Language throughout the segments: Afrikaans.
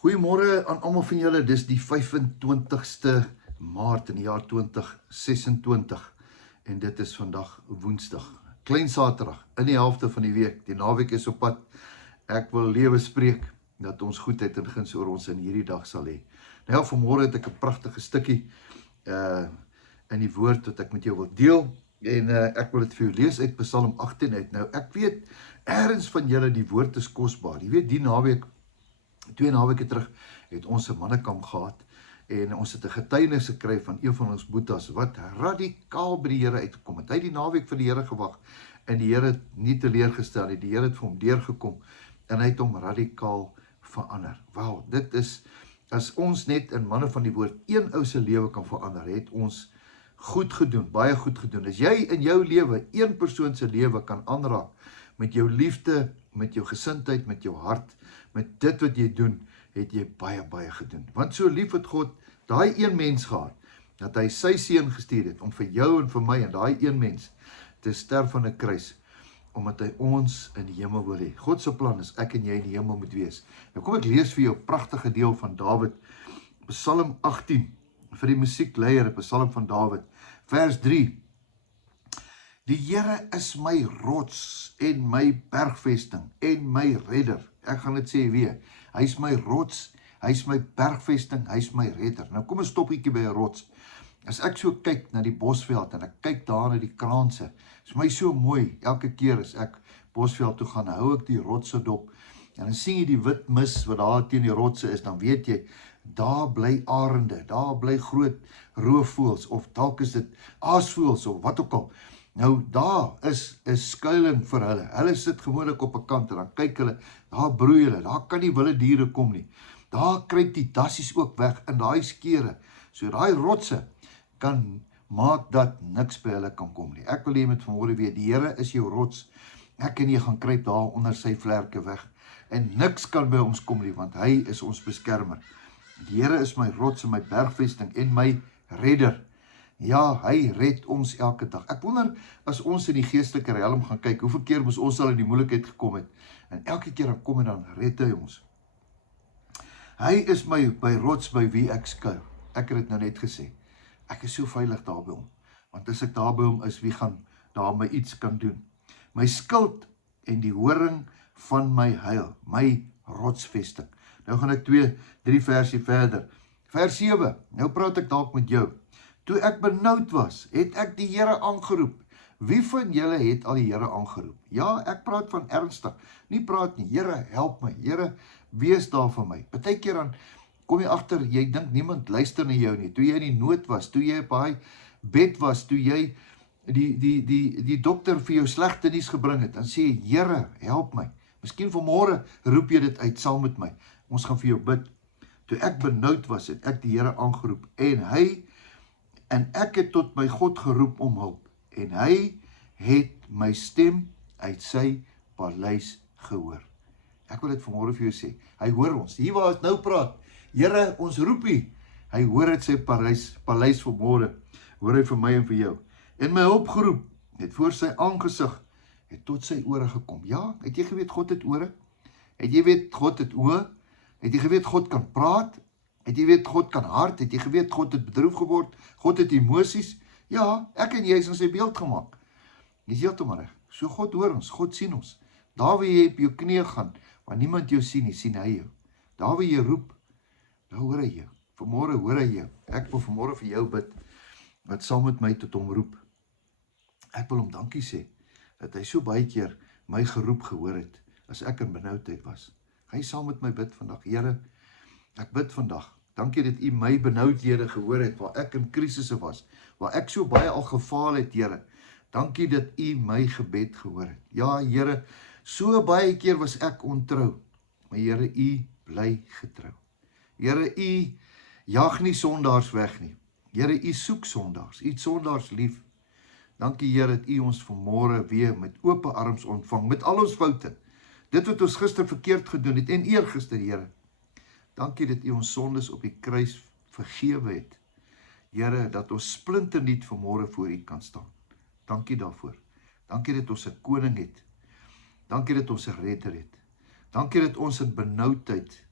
Goeiemôre aan almal van julle. Dis die 25ste Maart in die jaar 2026 en dit is vandag Woensdag. Klein Saterdag in die helfte van die week. Die naweek is op pad. Ek wil lewe spreek dat ons goedheid en guns oor ons in hierdie dag sal hê. Nou vanmôre het ek 'n pragtige stukkie in die woord wat ek met jou wil deel en ek wil dit vir jou lees uit Psalm 18 uit. Nou ek weet ergens van julle die woord is kosbaar. Jy weet die naweek 2 naweke terug het ons 'n mannekamp gehad en ons het 'n getuienis gekry van een van ons boetas wat radikaal by die Here uitgekom het. Hy het die naweek vir die Here gewag en die Here het nie teleurgestel nie. Die Here het vir hom deurgekom en hy het hom radikaal verander. Wel, dit is as ons net in manne van die woord een ou se lewe kan verander, het ons goed gedoen, baie goed gedoen. As jy in jou lewe een persoon se lewe kan aanraak met jou liefde, met jou gesindheid, met jou hart, met dit wat jy doen, het jy baie gedoen. Want so lief het God daai een mens gehad, dat hy sy seun gestuur het, om vir jou en vir my en daai een mens te sterf aan 'n kruis, omdat hy ons in die hemel wil hê. God se plan is ek en jy in die hemel moet wees. Nou kom ek lees vir jou 'n pragtige deel van Dawid, Psalm 18, vir die musiekleier, 'n Psalm van Dawid, vers 3. Die Here is my rots en my bergvesting en my redder. Ek gaan dit sê weer. Hy is my rots, hy is my bergvesting, hy is my redder. Nou kom 'n stoppietjie by 'n rots. As ek so kyk na die bosveld en ek kyk daar na die kraanse, is my so mooi. Elke keer as ek bosveld toe gaan, hou ek die rotse dop en dan sien jy die wit mis wat daar teen die rotse is, dan weet jy daar bly arende, daar bly groot roofvoëls of dalk is dit aasvoëls of wat ook al. Nou daar is 'n skuilings vir hulle. Hulle sit gewoonlik op 'n kant en dan kyk hulle, daar broei hulle, daar kan nie wilde diere kom nie. Daar kruip die dassies ook weg in daai skeure. So daai rotse kan maak dat niks by hulle kan kom nie. Ek wil hê met vanmôre weet, die Here is jou rots. Ek en jy gaan kruip daar onder sy vlerke weg en niks kan by ons kom nie, want hy is ons beskermer. Die Here is my rots en my bergvesting en my redder. Ja, hy red ons elke dag. Ek wonder, as ons in die geestelike realm gaan kyk, hoeveel keer moes ons al in die moeilikheid gekom het, en elke keer dan kom en dan red hy ons. Hy is my rots by wie ek skuil. Ek het dit nou net gesê. Ek is so veilig daar by hom, want as ek daar by hom is, wie gaan daar my iets kan doen? My skild en die horing van my heil, my rotsvesting. Nou gaan ek 2-3 versie verder. Vers 7, nou praat ek dalk met jou. Toe ek benoud was, het ek die Here aangeroep. Wie van julle het al die Here aangeroep? Ja, ek praat van ernstig. Nie praat nie, Here, help my. Here, wees daar vir my. Partykeer dan kom jy agter, jy dink niemand luister na jou nie. Toe jy in die nood was, toe jy op daai bed was, toe jy die dokter vir jou slegte nuus gebring het, dan sê jy, Here, help my. Miskien vanmôre roep jy dit uit saam met my. Ons gaan vir jou bid. Toe ek benoud was, het ek die Here aangeroep en ek het tot my God geroep om hulp, en hy het my stem uit sy paleis gehoor. Ek wil dit vanmôre vir jou sê, hy hoor ons, hier waar ons nou praat, Here, ons roep U, hy hoor uit sy paleis vanmôre, hoor hy vir my en vir jou, en my hulp geroep, het voor sy aangesig, het tot sy ore gekom. Ja, het jy geweet God het ore? Het jy weet God het oë? Het jy geweet God kan praat? Het jy weet God kan hart? Het jy geweet God het bedroef geword? God het emosies? Ja, ek en jy is in sy beeld gemaak. Jy is heeltemal reg. So God hoor ons, God sien ons. Daar waar jy op jou knieë gaan, waar niemand jou sien nie, sien hy jou. Daar waar jy roep, daar hoor hy jou. Vanmôre hoor hy jou. Ek wil vanmôre vir jou bid, wat saam met my tot hom roep. Ek wil hom dankie sê, dat hy so baie keer my geroep gehoor het, as ek in benoudheid was. Hy saam met my bid vandag, Here, ek bid vandag, dankie dat U my benoudhede gehoor het, waar ek in krisisse was, waar ek so baie al gefaal het, Here. Dankie dat U my gebed gehoor het. Ja, Here, so baie keer was ek ontrou, maar Here, U bly getrou. Here, U jag nie sondaars weg nie. Here, U soek sondaars, U het sondaars lief. Dankie Here dat U ons vanmôre weer met oop arms ontvang, met al ons foute. Dit wat ons gister verkeerd gedoen het en eergister, Here. Dankie dat U ons sondes op die kruis vergewe het. Here, dat ons splinternuut vanmôre voor U kan staan. Dankie daarvoor. Dankie dat ons 'n koning het. Dankie dat ons 'n redder het. Dankie dat ons in benoudheid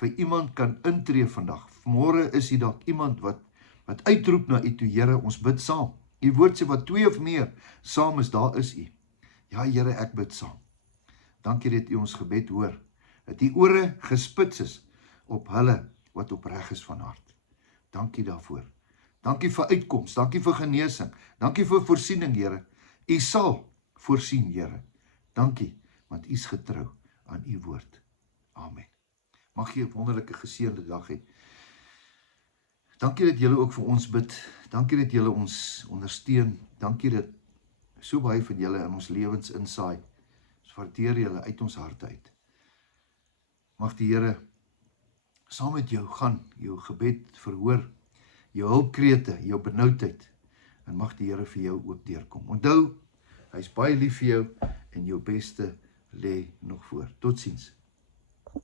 vir iemand kan intree vandag. Môre is hier dalk iemand wat uitroep na U toe, Here, ons bid saam. U woord sê wat 2 of meer saam is, daar is U. Ja, Here, ek bid saam. Dankie dat U ons gebed hoor, dat U ore gespits is op hulle wat opreg is van hart. Dankie daarvoor. Dankie vir uitkoms, dankie vir genesing, dankie vir voorsiening, Here. U sal voorsien, Here. Dankie, want U is getrou aan U woord. Amen. Mag jy 'n wonderlike geseënde dag hê. Dankie dat julle ook vir ons bid. Dankie dat julle ons ondersteun. Dankie dat so baie van julle in ons lewens insaai. Ons waardeer julle uit ons harte uit. Mag die Here saam met jou gaan, jou gebed verhoor, jou hulpkrete, jou benoudheid, en mag die Here vir jou ook deurkom. Onthou, hy is baie lief vir jou en jou beste lê nog voor. Totsiens.